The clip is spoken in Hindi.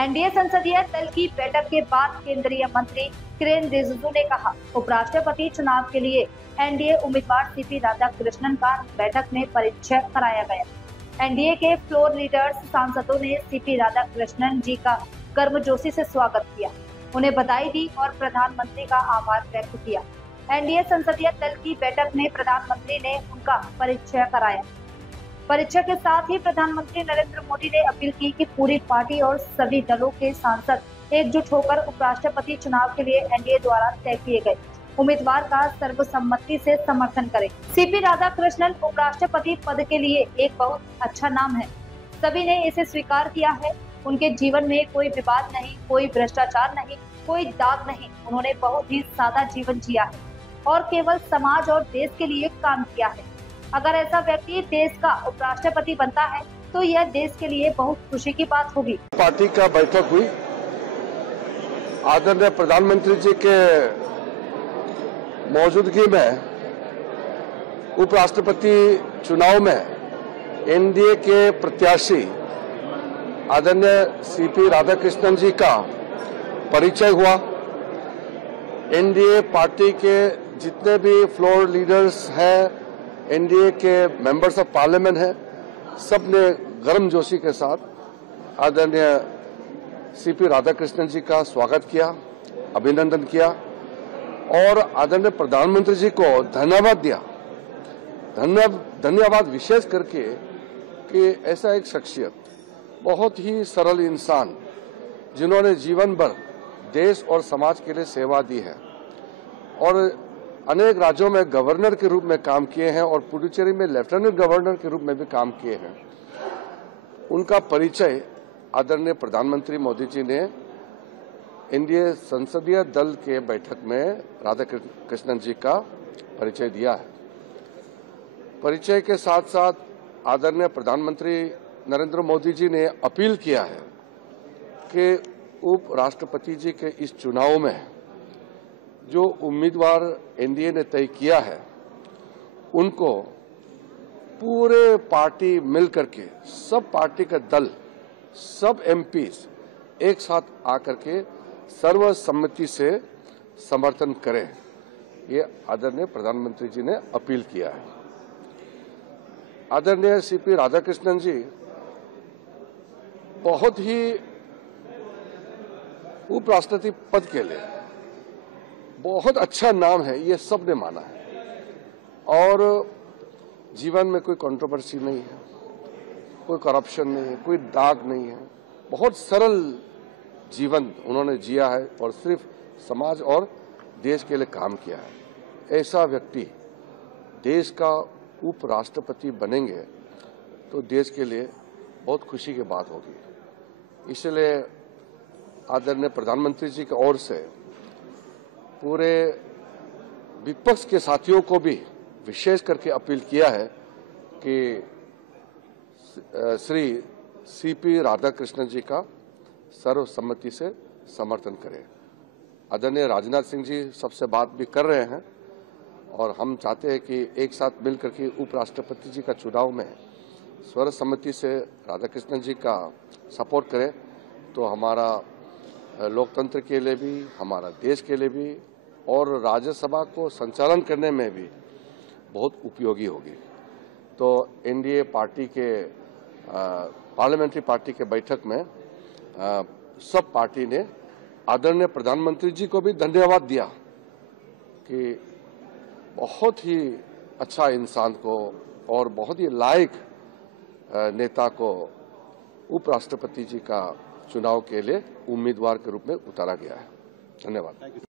एनडीए संसदीय दल की बैठक के बाद केंद्रीय मंत्री किरेन रिजिजू ने कहा, उपराष्ट्रपति चुनाव के लिए एनडीए उम्मीदवार सीपी राधाकृष्णन का बैठक में परिचय कराया गया। एनडीए के फ्लोर लीडर्स सांसदों ने सीपी राधाकृष्णन जी का गर्मजोशी से स्वागत किया, उन्हें बधाई दी और प्रधानमंत्री का आभार व्यक्त किया। एनडीए संसदीय दल की बैठक में प्रधानमंत्री ने उनका परिचय कराया। परिचय के साथ ही प्रधानमंत्री नरेंद्र मोदी ने अपील की कि पूरी पार्टी और सभी दलों के सांसद एकजुट होकर उपराष्ट्रपति चुनाव के लिए एनडीए द्वारा तय किए गए उम्मीदवार का सर्वसम्मति से समर्थन करें। सीपी राधाकृष्णन उपराष्ट्रपति पद के लिए एक बहुत अच्छा नाम है, सभी ने इसे स्वीकार किया है। उनके जीवन में कोई विवाद नहीं, कोई भ्रष्टाचार नहीं, कोई दाग नहीं। उन्होंने बहुत ही सादा जीवन जिया है और केवल समाज और देश के लिए काम किया है। अगर ऐसा व्यक्ति देश का उपराष्ट्रपति बनता है तो यह देश के लिए बहुत खुशी की बात होगी। पार्टी का बैठक हुई, आदरणीय प्रधानमंत्री जी के मौजूदगी में उपराष्ट्रपति चुनाव में एनडीए के प्रत्याशी आदरणीय सीपी राधाकृष्णन जी का परिचय हुआ। एनडीए पार्टी के जितने भी फ्लोर लीडर्स हैं, एनडीए के मेंबर्स ऑफ पार्लियामेंट हैं, सब ने गर्मजोशी के साथ आदरणीय सीपी राधाकृष्णन जी का स्वागत किया, अभिनंदन किया और आदरणीय प्रधानमंत्री जी को धन्यवाद दिया। धन्यवाद विशेष करके कि ऐसा एक शख्सियत, बहुत ही सरल इंसान, जिन्होंने जीवन भर देश और समाज के लिए सेवा दी है और अनेक राज्यों में गवर्नर के रूप में काम किए हैं और पुडुचेरी में लेफ्टिनेंट गवर्नर के रूप में भी काम किए हैं। उनका परिचय आदरणीय प्रधानमंत्री मोदी जी ने एनडीए संसदीय दल के बैठक में राधाकृष्णन जी का परिचय दिया है। परिचय के साथ साथ आदरणीय प्रधानमंत्री नरेंद्र मोदी जी ने अपील किया है कि उपराष्ट्रपति जी के इस चुनाव में जो उम्मीदवार एनडीए ने तय किया है, उनको पूरे पार्टी मिलकर के, सब पार्टी का दल, सब एमपीज एक साथ आकर के सर्वसम्मति से समर्थन करें, ये आदरणीय प्रधानमंत्री जी ने अपील किया है। आदरणीय सीपी राधाकृष्णन जी बहुत ही उपराष्ट्रपति पद के लिए बहुत अच्छा नाम है, ये सब ने माना है और जीवन में कोई कंट्रोवर्सी नहीं है, कोई करप्शन नहीं है, कोई दाग नहीं है। बहुत सरल जीवन उन्होंने जिया है और सिर्फ समाज और देश के लिए काम किया है। ऐसा व्यक्ति देश का उपराष्ट्रपति बनेंगे तो देश के लिए बहुत खुशी की बात होगी। इसलिए आदरणीय प्रधानमंत्री जी की ओर से पूरे विपक्ष के साथियों को भी विशेष करके अपील किया है कि श्री सीपी राधाकृष्णन जी का सर्वसम्मति से समर्थन करें। आदरणीय राजनाथ सिंह जी सबसे बात भी कर रहे हैं और हम चाहते हैं कि एक साथ मिलकर के उपराष्ट्रपति जी का चुनाव में सर्वसम्मति से राधाकृष्णन जी का सपोर्ट करें, तो हमारा लोकतंत्र के लिए भी, हमारा देश के लिए भी और राज्यसभा को संचालन करने में भी बहुत उपयोगी होगी। तो एनडीए पार्टी के पार्लियामेंट्री पार्टी के बैठक में सब पार्टी ने आदरणीय प्रधानमंत्री जी को भी धन्यवाद दिया कि बहुत ही अच्छा इंसान को और बहुत ही लायक नेता को उपराष्ट्रपति जी का चुनाव के लिए उम्मीदवार के रूप में उतारा गया है। धन्यवाद।